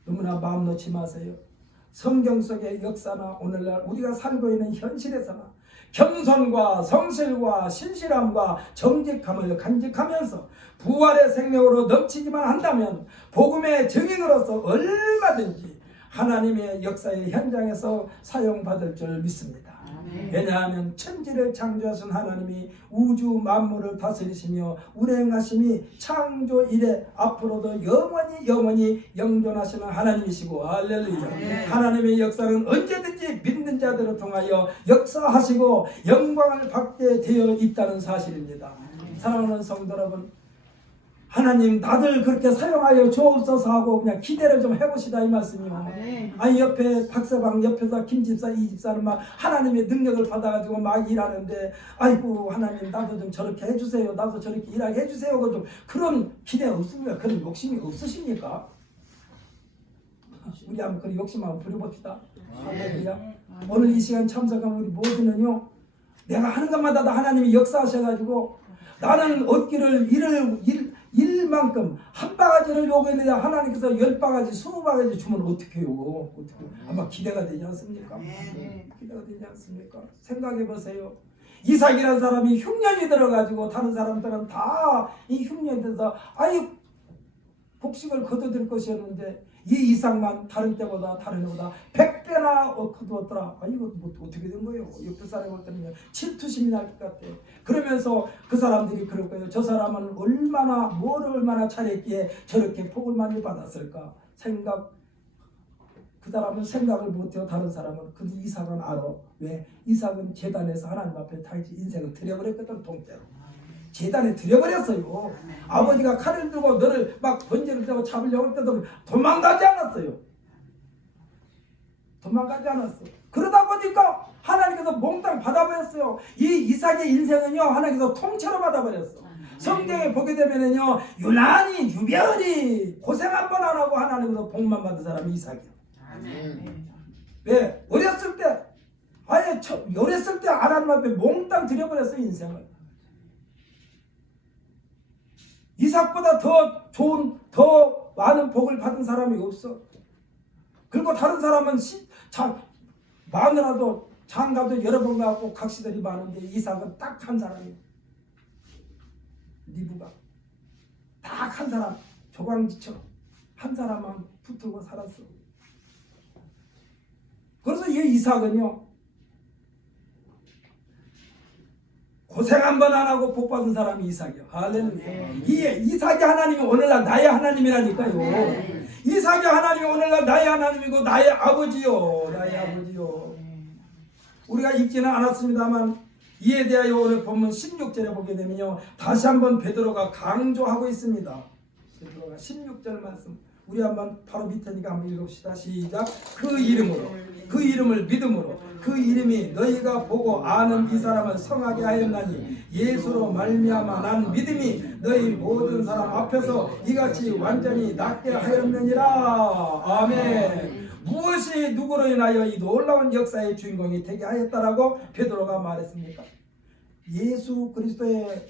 너무나 마음 놓지 마세요. 성경 속의 역사나 오늘날 우리가 살고 있는 현실에서나 겸손과 성실과 신실함과 정직함을 간직하면서 부활의 생명으로 넘치기만 한다면 복음의 증인으로서 얼마든지 하나님의 역사의 현장에서 사용받을 줄 믿습니다. 왜냐하면 천지를 창조하신 하나님이 우주 만물을 다스리시며 운행하심이 창조 이래 앞으로도 영원히 영존하시는 하나님이시고 할렐루야. 하나님의 역사는 언제든지 믿는 자들을 통하여 역사하시고 영광을 받게 되어 있다는 사실입니다. 사랑하는 성도 여러분, 하나님 나들 그렇게 사용하여 주옵소서 하고 그냥 기대를 좀 해보시다 이 말씀이요. 아니 옆에 박서방 옆에서 김집사 이집사는 막 하나님의 능력을 받아가지고 막 일하는데 아이고 하나님 나도 좀 저렇게 해주세요, 나도 저렇게 일하게 해주세요, 좀 그런 기대 없습니까? 그런 욕심이 없으십니까? 우리 한번 그런 욕심 한번 부려봅시다. 할렐루야. 오늘 이 시간 참석한 우리 모두는요, 내가 하는 것마다 다 하나님이 역사하셔가지고 나는 얻기를 일만큼 한 바가지를 요구했는데 하나님께서 10바가지 20바가지 주면 어떻게 해요? 아마 기대가 되지 않습니까? 기대가 되지 않습니까? 생각해 보세요. 이삭이라는 사람이 흉년이 들어가지고 다른 사람들은 다 이 흉년이 들어서 아이 복식을 거둬들 것이었는데 이 이삭만 다른 애보다 100배나 거두었더라. 아 이거 뭐 어떻게 된 거예요? 옆에 사람이 볼 때는 질투심이 날 것 같아. 그러면서 그 사람들이 그럴 거예요. 저 사람은 뭘 얼마나 잘했기에 저렇게 복을 많이 받았을까? 그 사람은 생각을 못해요. 다른 사람은. 근데 이삭은 알아. 왜? 이삭은 제단에서 하나님 앞에 다 인생을 드려버렸거든. 통째로 제단에 드려버렸어요. 아버지가 칼을 들고 너를 막 번제를 들고 잡으려고 할 때도 도망가지 않았어요. 그러다 보니까 하나님께서 몽땅 받아버렸어요. 이 이삭의 인생은요 하나님께서 통째로 받아버렸어. 성경에 보게 되면은요, 유난히 고생 한 번 안 하고 하나님으로 복만 받은 사람이 이삭이요. 왜? 어렸을 때 하나님 앞에 몽땅 들여버렸어요, 인생을. 이삭보다 더 많은 복을 받은 사람이 없어. 그리고 다른 사람은 마누라도 장가도 여러 번 가고 각시들이 많은데 이삭은 딱 한 사람이에요. 리브가 딱 한 사람, 조광지처럼 한 사람만 붙들고 살았어. 그래서 이 이삭은요, 고생 한 번 안 하고 복 받은 사람이 이삭이요. 할렐루야. 이삭이 하나님이 오늘날 나의 하나님이라니까요. 이삭이 하나님이 오늘날 나의 하나님이고 나의 아버지요. 나의 아버지요. 우리가 읽지는 않았습니다만 이에 대하여 오늘 본문 16절에 보게 되면요, 다시 한번 베드로가 강조하고 있습니다. 베드로가 16절 말씀, 우리 한번 바로 밑에니까 한번 읽읍시다. 시작. 그 이름을 믿음으로 그 이름이 너희가 보고 아는 이 사람을 성하게 하였나니 예수로 말미암아 난 믿음이 너희 모든 사람 앞에서 이같이 완전히 낫게 하였느니라. 아멘. 무엇이 누구로 인하여 이 놀라운 역사의 주인공이 되게 하였다라고 베드로가 말했습니까? 예수 그리스도의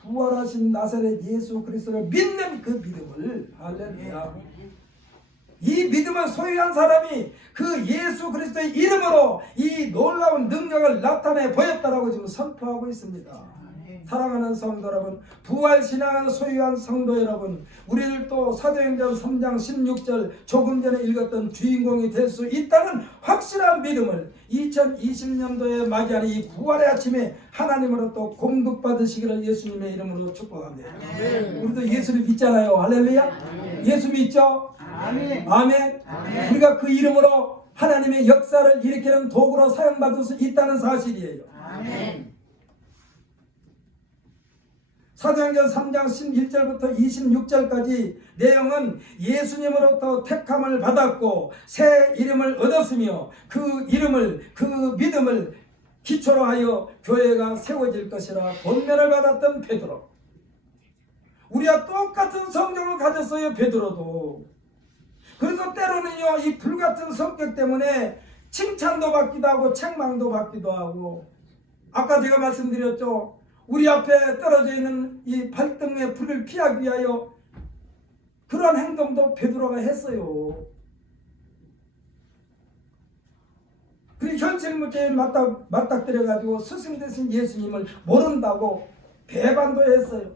부활하신 나사렛 예수 그리스도를 믿는 그 믿음을, 할렐루야. 이 믿음을 소유한 사람이 그 예수 그리스도의 이름으로 이 놀라운 능력을 나타내 보였다라고 지금 선포하고 있습니다. 사랑하는 성도 여러분, 부활신앙을 소유한 성도 여러분, 우리들도 사도행전 3장 16절 조금 전에 읽었던 주인공이 될 수 있다는 확실한 믿음을 2020년도에 맞이하는 이 부활의 아침에 하나님으로부터 공급받으시기를 예수님의 이름으로 축복합니다. 우리도 예수를 믿잖아요. 할렐루야. 예수 믿죠? 아멘. 아멘. 우리가 그 이름으로 하나님의 역사를 일으키는 도구로 사용받을 수 있다는 사실이에요. 아멘. 사도행전 3장 11절부터 26절까지 내용은 예수님으로부터 택함을 받았고 새 이름을 얻었으며 그 믿음을 기초로 하여 교회가 세워질 것이라 권면을 받았던 베드로. 우리와 똑같은 성경을 가졌어요, 베드로도. 그래서 때로는요, 이 불같은 성격 때문에 칭찬도 받기도 하고 책망도 받기도 하고, 아까 제가 말씀드렸죠, 우리 앞에 떨어져 있는 이 발등의 불을 피하기 위하여 그러한 행동도 베드로가 했어요. 그리고 현실 문제에 맞닥뜨려가지고 스승 되신 예수님을 모른다고 배반도 했어요.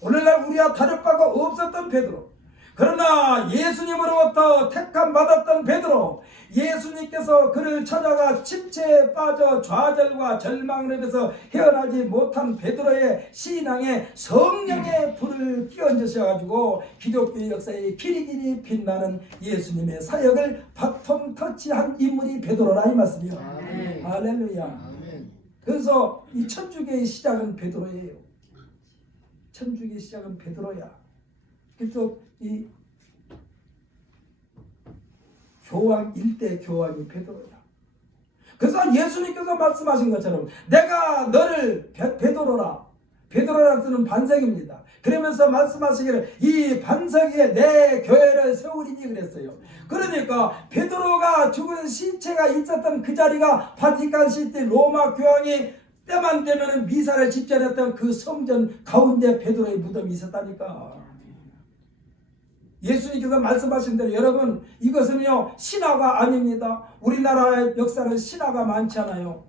오늘날 우리와 다를 바가 없었던 베드로. 그러나 예수님으로부터 택함 받았던 베드로, 예수님께서 그를 찾아가 침체에 빠져 좌절과 절망에서 헤어나지 못한 베드로의 신앙에 성령의 불을 끼얹으셔가지고 기독교 역사의 길이길이 빛나는 예수님의 사역을 바톤 터치한 인물이 베드로라 이 말씀이요. 할렐루야. 그래서 이 천주교의 시작은 베드로예요. 천주교의 시작은 베드로야. 그래서 이 교황 일대 교황이 베드로야. 그래서 예수님께서 말씀하신 것처럼 내가 너를 베드로라. 베드로라는 뜻은 반석입니다. 그러면서 말씀하시기를 이 반석 위에 내 교회를 세우리니 그랬어요. 그러니까 베드로가 죽은 시체가 있었던 그 자리가 바티칸 시티 로마 교황이 때만 되면 미사를 집전했던 그 성전 가운데 베드로의 무덤이 있었다니까. 예수님께서 말씀하신 대로 여러분, 이것은요 신화가 아닙니다. 우리나라의 역사는 신화가 많잖아요.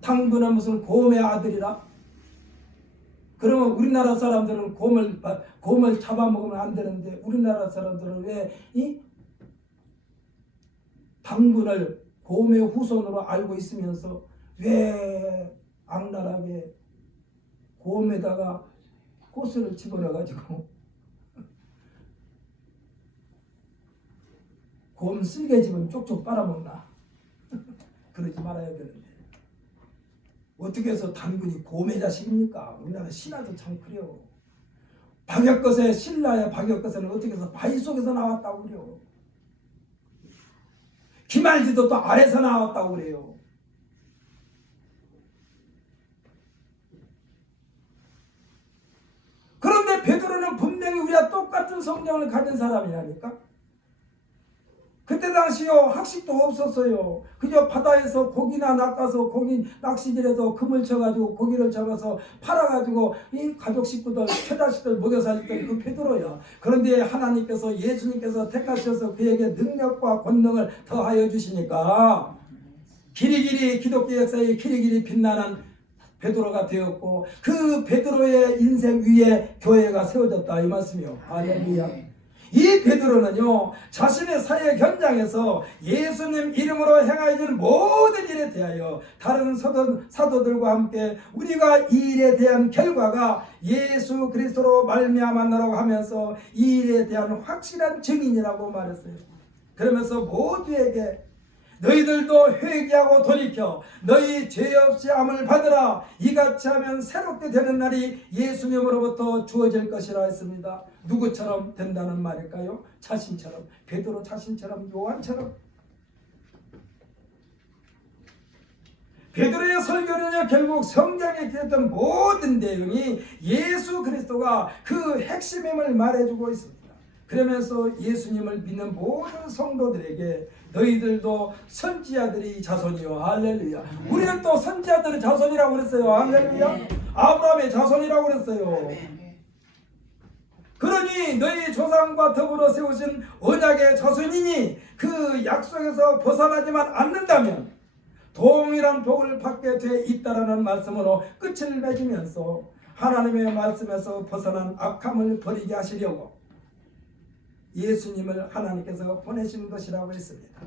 당군은 무슨 곰의 아들이라? 그러면 우리나라 사람들은 곰을 잡아먹으면 안 되는데 우리나라 사람들은 왜 이 당군을 곰의 후손으로 알고 있으면서 왜 악랄하게 곰에다가 꽃을 집어넣어가지고 곰 쓸개집은 쪽쪽 빨아먹나? 그러지 말아야 되는데 어떻게 해서 당군이 곰의 자식입니까? 우리나라 신화도 참 그래요. 박역것의 신라의 박역것은 어떻게 해서 바위 속에서 나왔다고 그래요. 기말지도 또 아래서 나왔다고 그래요. 베드로는 분명히 우리와 똑같은 성령을 가진 사람이라니까. 그때 당시요 학식도 없었어요. 그저 바다에서 고기나 낚아서 고기 낚시질해서 금을 쳐가지고 고기를 잡아서 팔아가지고 이 가족 식구들 최다식들 먹여 살렸던 그 베드로야. 그런데 하나님께서 예수님께서 택하셔서 그에게 능력과 권능을 더하여 주시니까 길이길이 기독교 역사에 길이길이 빛나는 베드로가 되었고, 그 베드로의 인생 위에 교회가 세워졌다 이 말씀이요. 할렐루야. 이 베드로는요 자신의 사역 현장에서 예수님 이름으로 행하여질 모든 일에 대하여 다른 사도들과 함께 우리가 이 일에 대한 결과가 예수 그리스도로 말미암았노라고 하면서 이 일에 대한 확실한 증인이라고 말했어요. 그러면서 모두에게 너희들도 회개하고 돌이켜 너희 죄 없이 암을 받으라. 이같이 하면 새롭게 되는 날이 예수님으로부터 주어질 것이라 했습니다. 누구처럼 된다는 말일까요? 자신처럼, 베드로 자신처럼, 요한처럼. 베드로의 설교는요 결국 성경에 기록된 모든 내용이 예수 그리스도가 그 핵심임을 말해주고 있습니다. 그러면서 예수님을 믿는 모든 성도들에게 너희들도 선지자들의 자손이요. 할렐루야. 우리는 또 선지자들의 자손이라고 그랬어요. 할렐루야. 아브라함의 자손이라고 그랬어요. 그러니 너희 조상과 더불어 세우신 언약의 자손이니 그 약속에서 벗어나지만 않는다면 동일한 복을 받게 돼 있다라는 말씀으로 끝을 맺으면서 하나님의 말씀에서 벗어난 악함을 버리게 하시려고 예수님을 하나님께서 보내신 것이라고 했습니다.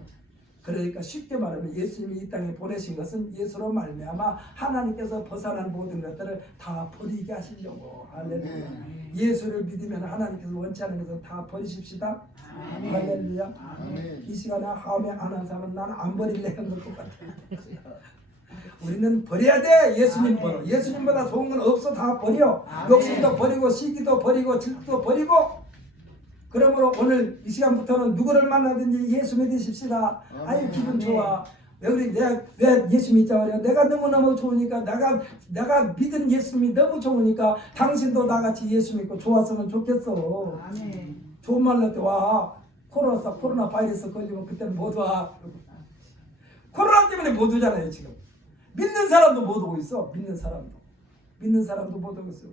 그러니까 쉽게 말하면 예수님이 이 땅에 보내신 것은 예수로 말미암아 하나님께서 벗어난 모든 것들을 다 버리게 하시려고. 할렐루야. 예수를 믿으면 하나님께서 원치 않은 것을 다 버리십시다. 할렐루야. 이 시간에 하면 안 한 사람은 나는 안 버릴래 하는 것 같아. 우리는 버려야 돼. 예수님 버려. 예수님보다 좋은 건 없어. 다 버려. 욕심도 버리고 시기도 버리고 질투도 버리고. 그러므로 오늘 이 시간부터는 누구를 만나든지 예수 믿으십시다. 아유 기분 좋아. 왜 예수 믿자고 그래요? 내가 너무너무 좋으니까, 내가 믿은 예수님이 너무 좋으니까 당신도 나같이 예수 믿고 좋았으면 좋겠어. 좋은 말로 때 와. 코로나 바이러스 걸리면 그때는 못 와. 코로나 때문에 못 오잖아요 지금. 믿는 사람도 못 오고 있어. 믿는 사람도 못 오고 있어.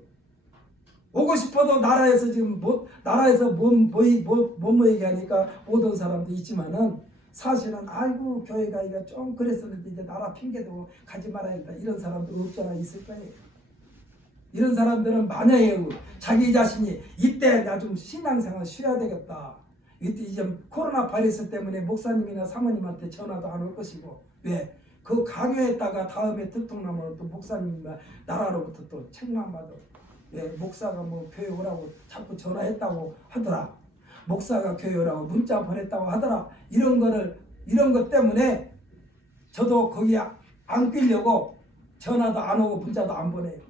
오고 싶어도 나라에서 지금 나라에서 못 모이게 하니까 오던 사람도 있지만은 사실은 아이고 교회가 이거 좀 그랬었는데 이제 나라 핑계대고 가지 말아야겠다 이런 사람도 없잖아. 있을 거예요. 이런 사람들은 만약에 자기 자신이 이때 나 좀 신앙생활 쉬어야 되겠다. 이때 이제 코로나 바이러스 때문에 목사님이나 사모님한테 전화도 안 올 것이고, 왜? 그 강요했다가 다음에 들통나면 또 목사님과 나라로부터 또 책망받아. 예, 목사가 뭐 교회 오라고 자꾸 전화했다고 하더라. 목사가 교회 오라고 문자 보냈다고 하더라. 이런 것 때문에 저도 거기 안 끼려고 전화도 안 오고 문자도 안 보내요.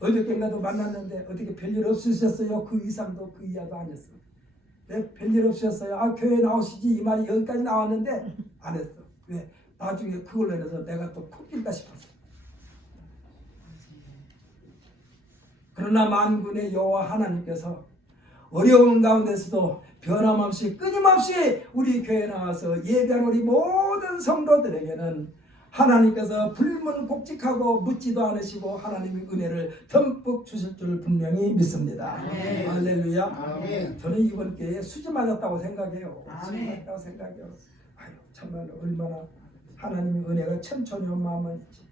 어저께인가도 만났는데 어떻게 별일 없으셨어요? 그 이상도 그 이하도 아니었어. 왜 별일 없으셨어요? 아 교회 나오시지 이 말이 여기까지 나왔는데 안 했어. 왜? 나중에 그걸로 인해서 내가 또 콧길까 싶었어. 그러나 만군의 여호와 하나님께서 어려운 가운데서도 변함없이 끊임없이 우리 교회에 나와서 예배한 우리 모든 성도들에게는 하나님께서 불문곡직하고 묻지도 않으시고 하나님의 은혜를 듬뿍 주실 줄 분명히 믿습니다. 아멘. 할렐루야. 아멘. 저는 이번 기회에 수지 맞았다고 생각해요. 수지 맞았다고 생각해요. 아유 정말 얼마나 하나님의 은혜가 천천히만만이지.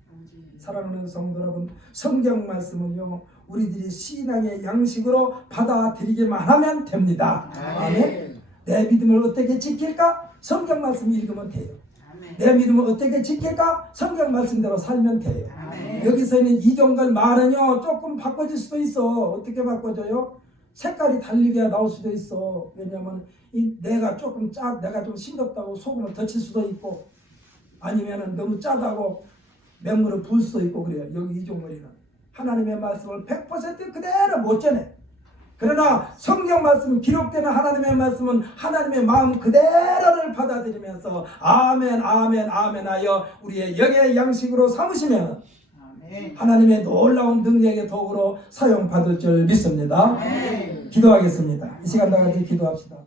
사랑하는 성도 여러분, 성경 말씀은요 우리들이 신앙의 양식으로 받아들이기만 하면 됩니다. 아멘. 내 믿음을 어떻게 지킬까? 성경 말씀 읽으면 돼요. 내 믿음을 어떻게 지킬까? 성경 말씀대로 살면 돼요. 여기서 있는 이종걸 말은요 조금 바꿔질 수도 있어. 어떻게 바꿔져요? 색깔이 다르게 나올 수도 있어. 왜냐하면 내가 조금 내가 좀 싱겁다고 소금을 더 칠 수도 있고, 아니면은 너무 짜다고 맹물을 부을 수도 있고 그래요. 여기 이종걸이는 하나님의 말씀을 100% 그대로 못 전해. 그러나 성경 말씀 기록되는 하나님의 말씀은 하나님의 마음 그대로를 받아들이면서 아멘 아멘 아멘 하여 우리의 영의 양식으로 삼으시면 하나님의 놀라운 능력의 도구로 사용받을 줄 믿습니다. 기도하겠습니다. 이 시간 다 같이 기도합시다.